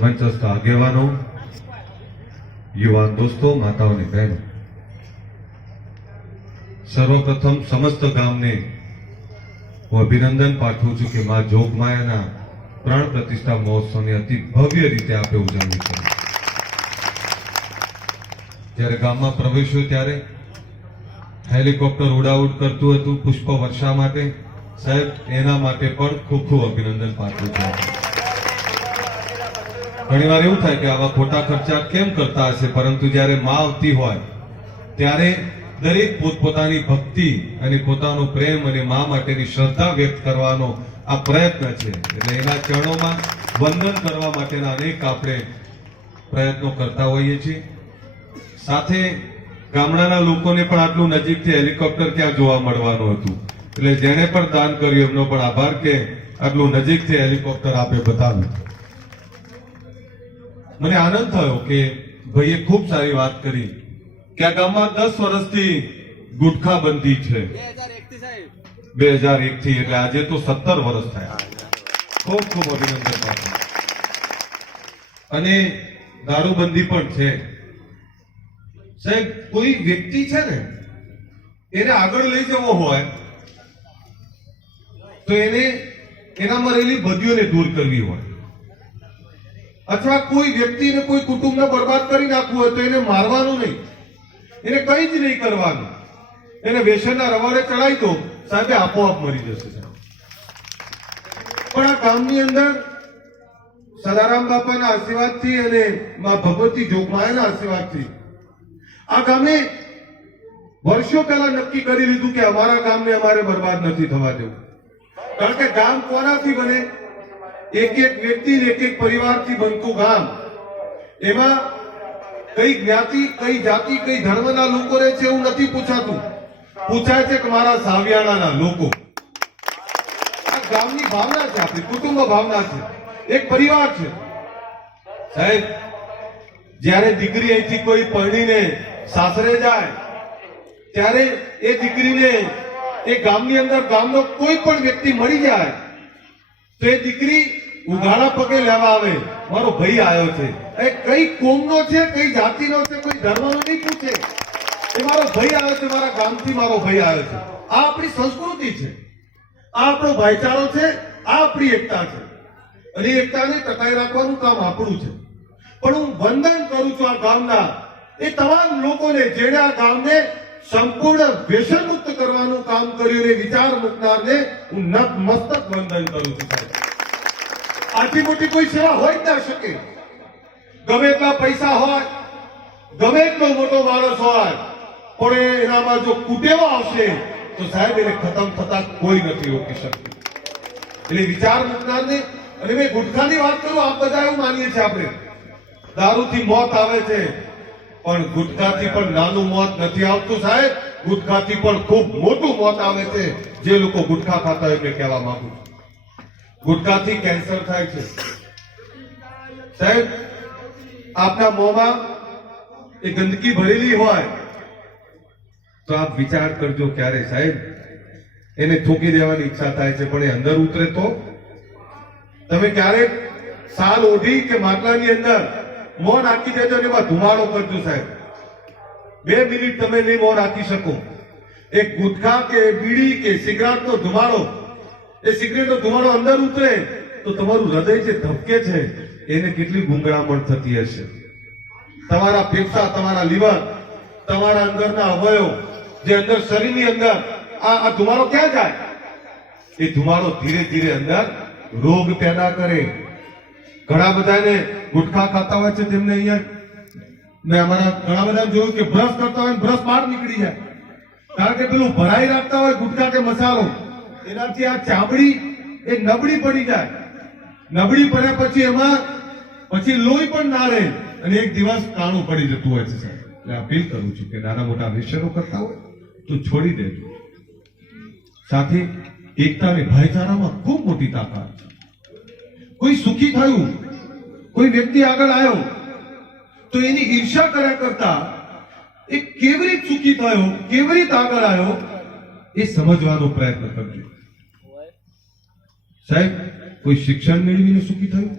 મંચસ્થ આગેવાનો યુવાન દોસ્તો, માતાઓની બહેનો. સર્વપ્રથમ સમસ્ત ગામને હું અભિનંદન પાઠવું છું કે મા જોગમાયાના પ્રાણ પ્રતિષ્ઠા મહોત્સવની અતિ ભવ્ય રીતે આપે ઉજવણી કરી જ્યારે ગામમાં પ્રવેશ્યો ત્યારે હેલિકોપ્ટર ઉડાઉડ કરતું હતું પુષ્પ વર્ષા માટે, સાહેબ, એના માટે પણ ખૂબ ખૂબ અભિનંદન પાઠવું છું. ઘણી વાર એવું થાય કે આવા ખોટા ખર્ચા કેમ કરતા હશે? પરંતુ જ્યારે માં આવતી હોય, ત્યારે દરેક પોતપોતાની ભક્તિ અને પોતાનો પ્રેમ અને મા માટેની શ્રદ્ધા વ્યક્ત કરવાનો આ પ્રયત્ન છે. એટલે એના ચરણોમાં વંદન કરવા માટેના અનેક આપણે પ્રયત્નો કરતા હોઈએ છીએ. સાથે ગામડાના લોકોને પણ આટલું નજીકથી હેલિકોપ્ટર ક્યાં જોવા મળવાનું હતું? એટલે જેણે પણ દાન કર્યું, એમનો પણ આભાર કે આટલું નજીકથી હેલિકોપ્ટર આપે બતાવ્યું. મને આનંદ થયો કે ભાઈએ ખૂબ સારી વાત કરી કે આ ગામમાં દસ વર્ષથી ગુટખા બંધી છે. બે હજાર એક થી, એટલે આજે તો સત્તર વર્ષ થયા. ખૂબ ખૂબ અભિનંદન અને દારૂબંધી પણ છે. સાહેબ, કોઈ વ્યક્તિ છે ને, એને આગળ લઈ જવો હોય, તો એને એનામાં રહેલી બદીઓને દૂર કરવી હોય. અથવા કોઈ વ્યક્તિને કોઈ કુટુંબને બરબાદ કરી નાખવું હોય તો એને મારવાનું નહીં. એને કંઈ જ નહીં કરવાનું. એને વેસનના રવાડે ચડાવી દો. સાહેબ આપોઆપ મરી જશે. પણ આ ગામની અંદર સદારામ બાપાના આશીર્વાદથી અને મા ભગવતી જોગમાયાના આશીર્વાદથી આ ગામે વર્ષો પહેલા નક્કી કરી લીધું કે અમારા ગામને અમારે બરબાદ નથી થવા દેવું. કારણ કે ગામ કોનાથી બને? એક એક વ્યક્તિ એક એક પરિવારથી બનતું ગામ. એમાં કઈ જ્ઞાતિ, કઈ જાતિ, કઈ ધર્મના લોકો રહે છે એવું નથી પૂછાતું. પૂછાય છે કે મારા સાવિયાણાના લોકો. આ ગામની ભાવના છે, આપણી કુટુંબ ભાવના છે. એક પરિવાર છે. સાહેબ, જ્યારે દીકરી અહીંથી કોઈ પરણીને સાસરે જાય, ત્યારે એ દીકરીને એ ગામની અંદર ગામનો કોઈ પણ વ્યક્તિ મળી જાય, તો એ દીકરી ઉઘાડા પગે લેવા આવે. મારો ભાઈ આવ્યો છે. એ કઈ કોમનો છે, કઈ જાતિનો છે, કોઈ ધર્મનો નહીં પૂછે. એ મારો ભાઈ આવ્યો છે, મારા ગામથી મારો ભાઈ આવ્યો છે. આ આપણી સંસ્કૃતિ છે. આ આપણો ભાઈચારો છે, આ આપણી એકતા છે. અને એકતાને ટકાઈ રાખવાનું કામ આપણું છે. પણ હું વંદન કરું છું આ ગામના. એ તમામ લોકોને જેણે આ ગામને સંપૂર્ણ વ્યસન મુક્ત કરવાનું કામ કર્યું એ વિચાર મૂકનારને હું નતમસ્તક વંદન કરું છું, સાહેબ. આટલી મોટી કોઈ સેવા હોય જ ના શકે. ગમે એટલા પૈસા હોય, ગમે એટલો મોટો માણસ હોય, પણ એનામાં જો કુટેવો આવશે, તો સાહેબ એને ખતમ થતા કોઈ નથી રોકી શકતું. એટલે વિચાર મૂકનારને અને મેં ગુટખાની વાત કરું, આપ બધા એવું માનીએ છીએ આપણે. દારૂથી મોત આવે છે, પણ ગુટખાથી પણ નાનું મોત નથી આવતું સાહેબ. ગુટખાથી પણ ખૂબ મોટું મોત આવે છે, જે લોકો ગુટખા ખાતા હોય એમને કહેવા માંગુ છું. ગુટખાથી કેન્સર થાય છે. સાહેબ, આપના મોંમાં એ ગંદકી ભરેલી હોય, તો આપ વિચાર કરજો ક્યારે, સાહેબ. એને થૂકી દેવાની ઈચ્છા થાય છે, પણ એ અંદર ઉતરે તો. તમે ક્યારેક સાલ ઓઢી કે માટલાની અંદર મોં નાખી દેજો ને એમાં ધુમાડો કરજો, સાહેબ. બે મિનિટ તમે નહીં મોં નાખી શકો. એક ગુટખા કે બીડી કે સિગરેટનો ધુમાડો એ સિગરેટનો ધુમાડો અંદર ઉતરે. તો તમારું હૃદય જે ધબકે છે, એને કેટલી ગુંગળામણ થતી હશે. તમારા ફેફસા, તમારા લીવર, તમારા અંદરના અવયવ, જે અંદર શરીરની અંદર, આ ધુમાડો ક્યાં જાય? એ ધુમાડો ધીરે ધીરે અંદર રોગ પેદા કરે. ઘણા બધાને ગુટખા ખાતા હોય છે તેમને અહીંયા. મેં અમારા ઘણા બધા જોયું કે બ્રશ કરતા હોય બ્રશ બહાર નીકળી જાય. કારણ કે પેલું ભરાઈ રાખતા હોય ગુટખા કે મસાલો. એનાથી આ ચામડી એ નબળી પડી જાય. નબળી પડ્યા પછી એમાં પછી લોહી પણ ના રહે અને એક દિવસ કાણું પડી જતું હોય છે, સાહેબ. એટલે અપીલ કરું છું કે નાના મોટા વિષયો કરતા હોય તો છોડી દેજો. સાથે એકતા અને ભાઈચારામાં ખૂબ મોટી તાકાત છે. કોઈ સુખી થયું, કોઈ વ્યક્તિ આગળ આવ્યો, તો એની ઈર્ષા કર્યા કરતા એ કેવી રીત સુખી થયો, કેવી રીત આગળ આવ્યો, એ સમજવાનો પ્રયત્ન કરજો. સાહેબ, કોઈ શિક્ષણ મેળવીને સુખી થયું?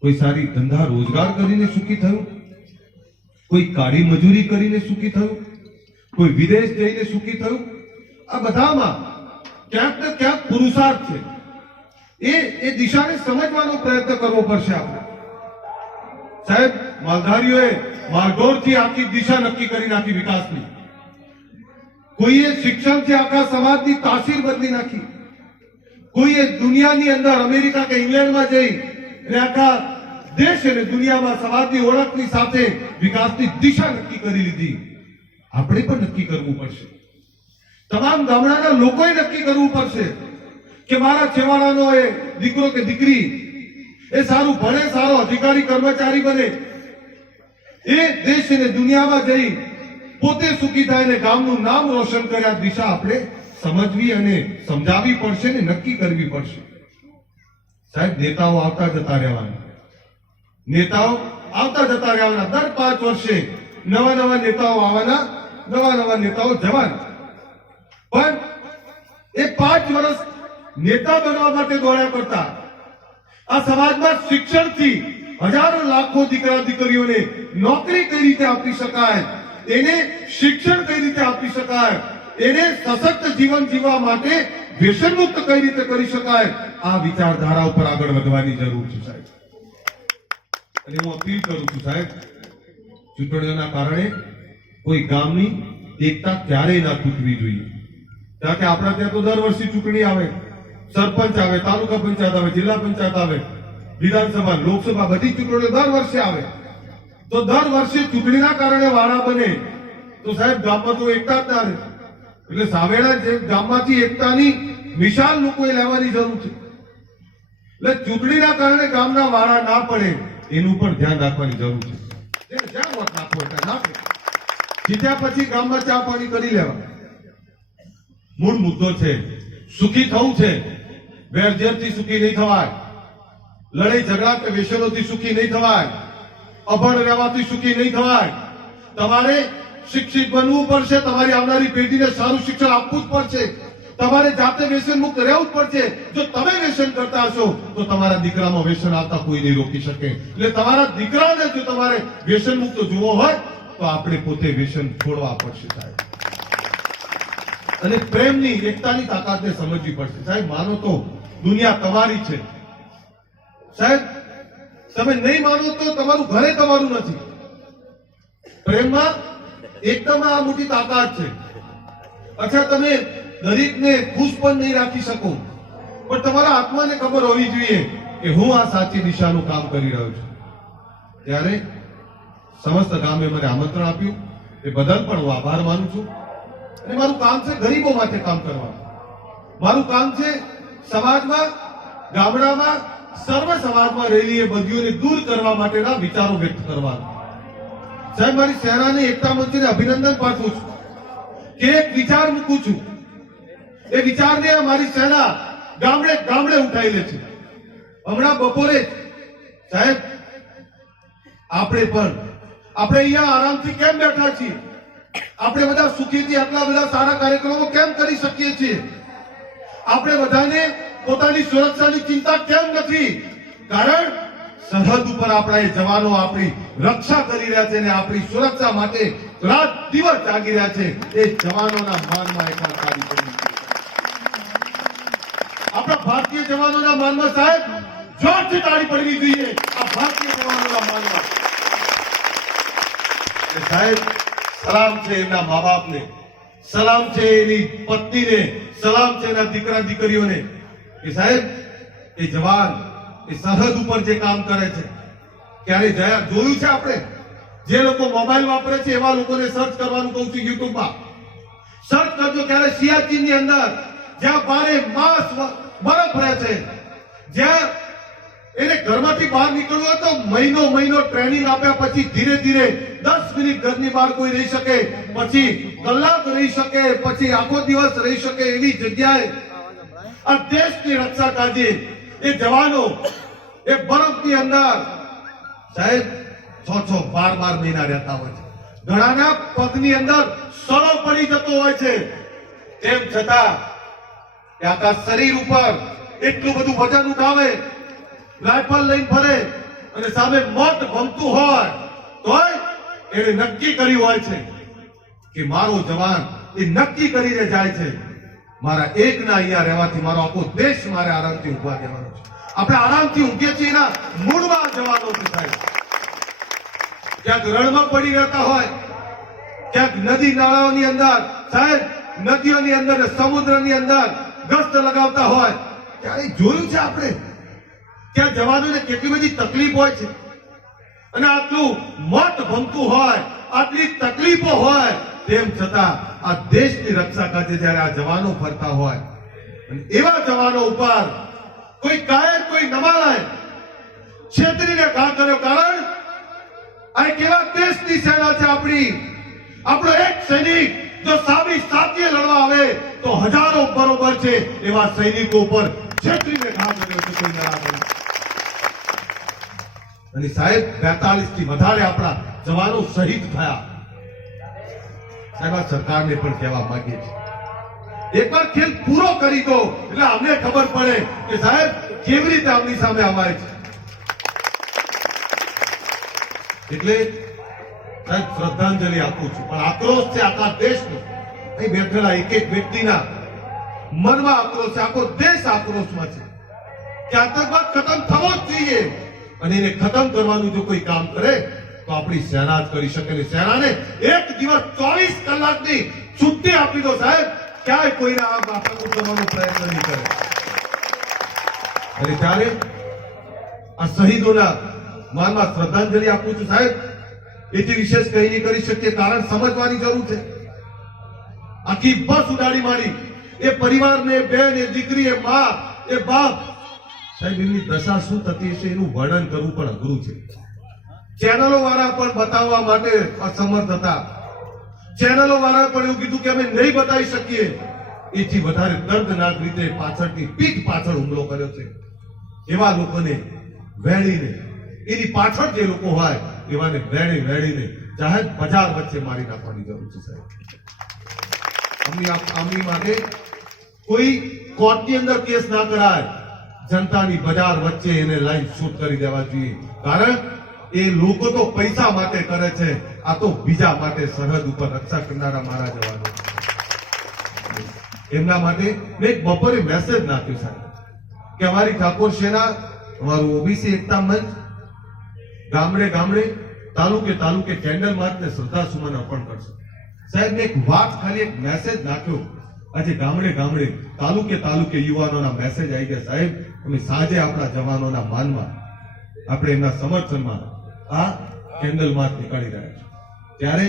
કોઈ સારી ધંધા રોજગાર કરીને સુખી થયું? કોઈ કાળી મજૂરી કરીને સુખી થયું? કોઈ વિદેશ જઈને સુખી થયું? આ બધામાં ક્યાંક ને ક્યાંક પુરુષાર્થ છે. એ એ દિશાને સમજવાનો પ્રયત્ન કરવો પડશે આપણે. સાહેબ, માલધારીઓએ માલઢોરથી આખી દિશા નક્કી કરી નાખી વિકાસની. કોઈએ શિક્ષણથી આખા સમાજની તાસીર બદલી નાખી. કોઈએ દુનિયાની અંદર અમેરિકા કે ઇંગ્લેન્ડમાં જઈ અને આખા દેશ અને દુનિયામાં સમાજની ઓળખની સાથે વિકાસની દિશા નક્કી કરી લીધી. આપણે પણ નક્કી કરવું પડશે. તમામ ગામડાના લોકોએ નક્કી કરવું પડશે કે મારા છેવાડાનો એ દીકરો કે દીકરી એ સારું ભણે સારો અધિકારી, કર્મચારી બને, એ દેશ અને દુનિયામાં જઈ પોતે સુખી થાય અને ગામનું નામ રોશન કર્યા દિશા આપણે સમજવી અને સમજાવવી પડશે ને નક્કી કરવી પડશે. સાહેબ, નેતાઓ આવતા જતા રહેવાના. નેતાઓ આવતા જતા રહેવાના દર પાંચ વર્ષે નવા નવા નેતાઓ આવવાના, નવા નવા નેતાઓ જવાના. પણ એ પાંચ વર્ષ નેતા બનવા માટે દોડ્યા કરતા, આ સમાજમાં શિક્ષણથી હજારો લાખો દીકરા દીકરીઓને નોકરી કઈ રીતે આપી શકાય, એને શિક્ષણ કઈ રીતે આપી શકાય એને સશક્ત જીવન જીવવા માટે વ્યસન મુક્ત કઈ રીતે કરી શકાય? આ વિચારધારા ઉપર આગળ વધવાની જરૂર છે, સાહેબ. અને હું અપીલ કરું છું, સાહેબ, ચૂંટણીઓના કારણે કોઈ ગામની એકતા ક્યારેય ના તૂટવી જોઈએ. કારણ કે આપણા ત્યાં તો દર વર્ષે ચૂંટણી આવે, સરપંચ આવે, તાલુકા પંચાયત આવે, જિલ્લા પંચાયત આવે, વિધાનસભા, લોકસભા બધી ચૂંટણીઓ દર વર્ષે આવે. તો દર વર્ષે ચૂંટણીના કારણે વાળા બને. તો સાહેબ, ગામમાં તો એકતા જ ના રહે. એટલે સાવેડા ગામમાંથી એકતાની વિશાળ લોકોએ લેવાની જરૂર છે. એટલે ચૂંટણીના કારણે ગામના વાળા ના પડે, એનું પણ ધ્યાન રાખવાની જરૂર છે. જ્યાં જીત્યા પછી ગામમાં ચા પાણી કરી લેવા મૂળ મુદ્દો છે, સુખી થવું છે. વેરઝેરથી સુખી નહીં થવાય. લડાઈ, ઝઘડા કે વેસનોથી સુખી નહીં થવાય. અભણ રહેવાથી સુખી નહીં થવાય. તમારે શિક્ષિત બનવું પડશે, તમારી આવનારી પેઢીને સારું શિક્ષણ આપવું જ પડશે. તમારે જાતે વ્યસન મુક્ત રહેવું પડશે. જો તમે વ્યસન કરતા હશો, તો તમારા દીકરામાં વ્યસન આવતા કોઈ નહીં રોકી શકે. એટલે તમારા દીકરાને જો તમારે વ્યસન મુક્ત જોવો હોય, તો આપણે પોતે વ્યસન છોડવા પડશે સાહેબ. અને પ્રેમની, એકતાની તાકાતને સમજવી પડશે. સાહેબ, માનો તો દુનિયા તમારી છે. સાહેબ, તમે નહીં માનો તો તમારું ઘરે તમારું નથી. પ્રેમમાં એકતામાં આ મોટી તાકાત છે. અચ્છા, તમે દરેકને ખુશ પણ નહીં રાખી શકો. પણ તમારા આત્માને ખબર હોવી જોઈએ કે હું આ સાચી દિશાનું કામ કરી રહ્યો છું. ત્યારે સમસ્ત ગામે મને આમંત્રણ આપ્યું. એ બદલ પણ હું આભાર માનું છું. અને મારું કામ છે ગરીબો માટે કામ કરવાનું. મારું કામ છે સમાજમાં, ગામડામાં, સર્વ સમાજમાં રહેલી એ બદીઓને દૂર કરવા માટેના વિચારો વ્યક્ત કરવાના. સાહેબ, મારી સેનાની એકતા મંચને અભિનંદન પાઠવું છું. કે એક વિચાર મૂકું છું. એ વિચારને મારી સેના ગામડે ગામડે ઉઠાવી લે છે. હમણાં બપોરે સાહેબ, આપણે પણ, આપણે અહીંયા આરામથી કેમ બેઠા છીએ? આપણે બધા સુખીથી આટલા બધા સારા કાર્યક્રમો કેમ કરી શકીએ છીએ? આપણે બધાને પોતાની સુરક્ષાની ચિંતા કેમ નથી? કારણ સરહદ ઉપર આપણા એ જવાનો આપણી રક્ષા કરી રહ્યા છે અને આપણી સુરક્ષા માટે રાત દિવસ જાગી રહ્યા છે. એ જવાનોના માનમાં એકાદ પડી આપણા ભારતીય જવાનોના માનમાં સાહેબ જોરથી તાળી પડવી જોઈએ. આ ભારતીય જવાનોના માનમાં. સાહેબ, સલામ છે એમના મા બાપને સલામ છે એની પત્નીને. સલામ છે એના દીકરા દીકરીઓને કે સાહેબ, એ જવાન એ સરહદ ઉપર જે કામ કરે છે. ક્યારે જયા? જોયું છે આપણે? જે લોકો મોબાઈલ વાપરે છે, એવા લોકોને સર્ચ કરવાનું કહું છું યુટ્યુબમાં સર્ચ કરજો ક્યારે? સિયાચીનની અંદર. જ્યાં બારે માસ બરફ રહે છે. જ્યાં એને ઘરમાંથી બહાર નીકળવું હોય તો મહિનો મહિનો ટ્રેનિંગ આપ્યા પછી ધીરે ધીરે દસ મિનિટ ઘરની બહાર કોઈ રહી શકે, પછી કલાક રહી શકે, પછી આખો દિવસ રહી શકે એવી જગ્યાએ આ દેશની રક્ષા કાજે એ જવાનો એ બરફની અંદર. સાહેબ છ છ બાર બાર મહિના રહેતા હોય છે. ઘણાના પગની અંદર સળો પડી જતો હોય છે. તેમ છતાં કે આખા શરીર ઉપર એટલું બધું વજન ઉઠાવે રાઇફલ લઈને ફરે, અને સામે મત ભમતું હોય, તોય એને નક્કી કર્યું હોય છે કે મારો જવાન એ નક્કી કરીને જાય છે. મારા એકના અહીંયા રહેવાથી મારો આખો દેશ મારે આરામથી ઊભા રહેવાનો છે. આપણે આરામથી ઊભીએ છીએ એના મૂળમાં જવાનો સાહેબ. ક્યાંક રણમાં પડી રહેતા હોય, ક્યાંક નદી નાળાઓની અંદર, સાહેબ, નદીઓની અંદર સમુદ્રની અંદર ગસ્ત લગાવતા હોય, ત્યારે જોયું છે આપણે? ત્યાં જવાનોને કેટલી બધી તકલીફ હોય છે. અને આટલું મત ભમતું હોય, આટલી તકલીફો હોય, તેમ છતાં આ દેશની રક્ષા ખાતે જ્યારે આ જવાનો ફરતા હોય એવા જવાનો ઉપર કોઈ કાયર, કોઈ નમાલાય છેતરીને ઘા કર્યો કારણ આ કેવા દેશની સેના છે આપણી. આપણો એક સૈનિક જો સામી સાથીએ લડવા આવે તો હજારો બરોબર છે એવા સૈનિકો ઉપર છેતરીને ઘા કર્યો છે. અને સાહેબ બેતાલીસથી વધારે આપણા જવાનો શહીદ થયા. સાહેબ સરકારને પણ કહેવા માંગીએ છીએ. એકવાર ખેલ પૂરો કરી દો. એટલે અમને ખબર પડે કે સાહેબ, કેવી રીતે આમની સામે અવાય છે. એટલે સાહેબ, શ્રદ્ધાંજલિ આપું છું. પણ આક્રોશ છે આખા દેશનો. અહીં બેઠેલા એક એક વ્યક્તિના મનમાં આક્રોશ છે. આખો દેશ આક્રોશમાં છે. કે આતંકવાદ ખતમ થવો જ જોઈએ. અને એને ખતમ કરવાનું જો કોઈ કામ કરે, તો આપણી સેના જ કરી શકે. સેનાને એક દિવસ ચોવીસ કલાકની છુટ્ટી આપી દો સાહેબ. ક્યાંય કોઈને આ કરવાનો પ્રયત્ન નહીં કરે. અને ત્યારે આ શહીદોના માનમાં શ્રદ્ધાંજલિ આપું છું સાહેબ. એથી વિશેષ કઈ નહીં કરી શકીએ, કારણ સમજવાની જરૂર છે. આખી બસ ઉડાડી મારી. એ પરિવારને, બેન, એ દીકરી, એ મા, એ બાપ. સાહેબ, એમની દશા શું થતી હશે એનું વર્ણન કરવું પણ અઘરું છે. ચેનલો વાળા પણ બતાવવા માટે અસમર્થ હતા. ચેનલો વાળા પણ એવું કીધું કે અમે નહીં બતાવી શકીએ. એથી વધારે દર્દનાક રીતે પાછળથી પીઠ પાછળ હુમલો કર્યો છે. એવા લોકોને વેણીને એની પાછળ જે લોકો હોય, એવાને વેણી વેણીને જાહેર બજાર વચ્ચે મારી નાખવાની જરૂર છે, સાહેબ. આમની માટે કોઈ કોર્ટની અંદર કેસ ના કરાય. જનતાની બજાર વચ્ચે એને લાઈન શૂટ કરી દેવા જોઈએ. કારણ એ લોકો તો પૈસા માટે કરે છે. આ તો બીજા માટે સરહદ ઉપર રક્ષા કરનારા મારા જવાનો. એમના માટે મેં એક બપોરે મેસેજ નાખ્યો સાહેબ, કે અમારી ઠાકોર સેના, અમારું ઓબીસી એકતા મંચ, ગામડે ગામડે, તાલુકે તાલુકે કેન્ડલ માર્ચને શ્રદ્ધા સુમન અર્પણ કરશે. સાહેબ એક વાત ખાલી એક મેસેજ નાખ્યો. આજે ગામડે ગામડે, તાલુકે તાલુકે યુવાનોના મેસેજ આવી ગયા સાહેબ. અમે સાંજે આપણા જવાનોના માનમાં, આપણે એમના સમર્થનમાં આ કેન્ડલ માર્ચ નીકળી રહ્યા છે ત્યારે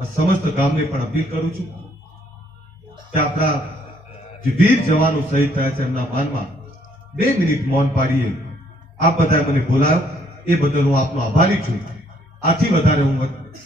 આ સમસ્ત ગામને પણ અપીલ કરું છું કે આપણા જે વીર જવાનો શહીદ થયા છે એમના માનમાં બે મિનિટ મૌન પાડીએ. આપ બધાએ મને બોલાવ્યો એ બદલ હું આપનો આભારી છું. આથી વધારે હું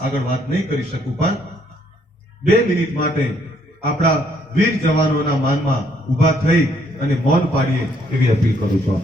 આગળ વાત નહીં કરી શકું, પણ બે મિનિટ માટે આપણા વીર જવાનોના માનમાં ઊભા થઈ અને મૌન પાડીએ એવી અપીલ કરું છું